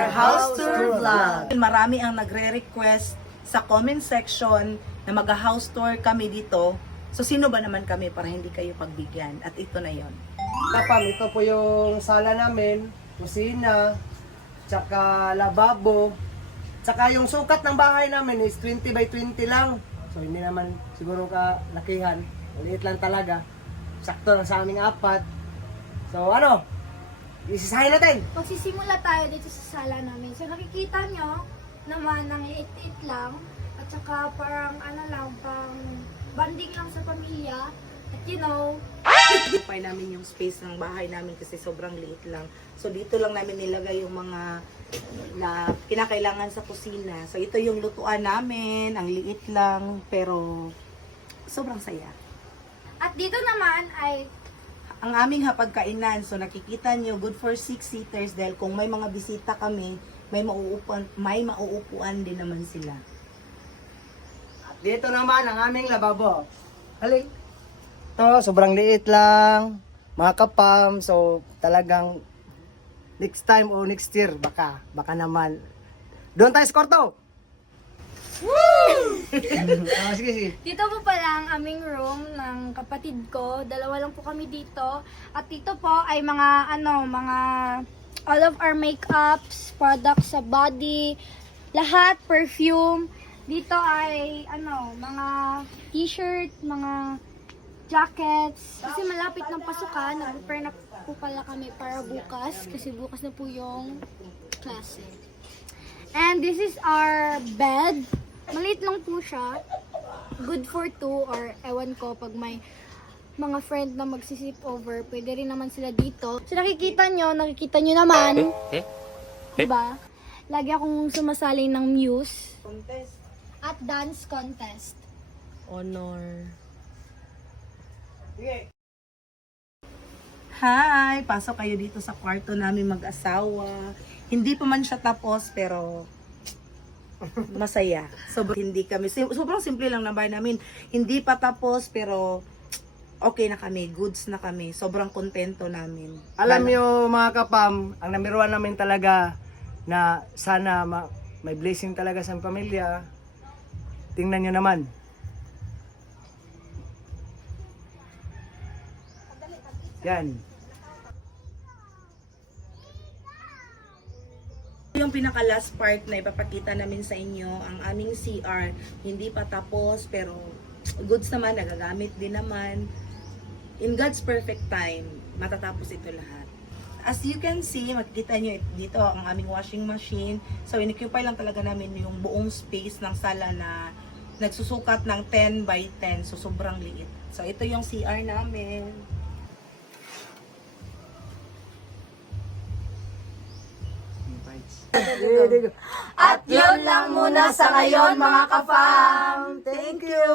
CR House Tour Vlog. Marami ang nagre-request sa comment section na mag-house tour kami dito. So sino ba naman kami para hindi kayo pagbigyan? At ito na yon. Kapam, ito po yung sala namin, kusina, tsaka lababo. Tsaka yung sukat ng bahay namin is 20 by 20 lang. So hindi naman siguro kalakihan. Maliit lang talaga. Sakto lang sa aming apat. So ano? Isisahin natin. Magsisimula tayo dito sa sala namin. So nakikita nyo naman ang liit-liit lang. At saka parang ano lang, pang banding lang sa pamilya. At you know, Pay namin yung space ng bahay namin kasi sobrang liit lang. So dito lang namin nilagay yung mga na kinakailangan sa kusina. So ito yung lutuan namin, ang liit lang pero sobrang saya. at dito naman ay Ang aming hapagkainan, so nakikita nyo, good for 6 seaters dahil kung may mga bisita kami, may mauupuan din naman sila. At dito naman ang aming lababo. Halika. Ito, sobrang liit lang. Mga kapam, so talagang next time o next year, baka naman. Doon tayo sa kwarto! Sige, sige. dito po pala ang aming room ng kapatid ko. Dalawa lang po kami dito. At dito po ay mga all of our makeups, products sa body, lahat, perfume. Dito ay mga t-shirt, mga jackets. Kasi malapit ng pasukan, nag-prepare na po pala kami para bukas. Kasi bukas na po yung klase. And this is our bed. Maliit lang po siya. Good for 2 or ewan ko pag may mga friend na magsisip over, pwede rin naman sila dito. So nakikita nyo naman. Diba? Lagi akong sumasali ng Muse Contest. at dance contest. Honor. Hi! Pasok kayo dito sa kwarto namin mag-asawa. Hindi pa man siya tapos pero masaya. Sobrang simple lang na bahay namin. Hindi pa tapos pero okay na kami. Goods na kami. Sobrang kontento namin. Alam niyo mga kapam, ang number 1 namin talaga na sana may blessing talaga sa pamilya. Tingnan niyo naman. Yan. Yung pinaka last part na ipapakita namin sa inyo, ang aming CR, hindi pa tapos pero goods naman, nagagamit din naman. In God's perfect time, matatapos ito lahat. As you can see, makikita nyo dito ang aming washing machine. So, in-occupy lang talaga namin yung buong space ng sala na nagsusukat ng 10 by 10. So, sobrang liit. So, ito yung CR namin. At yun lang muna sa ngayon mga kapam. Thank you.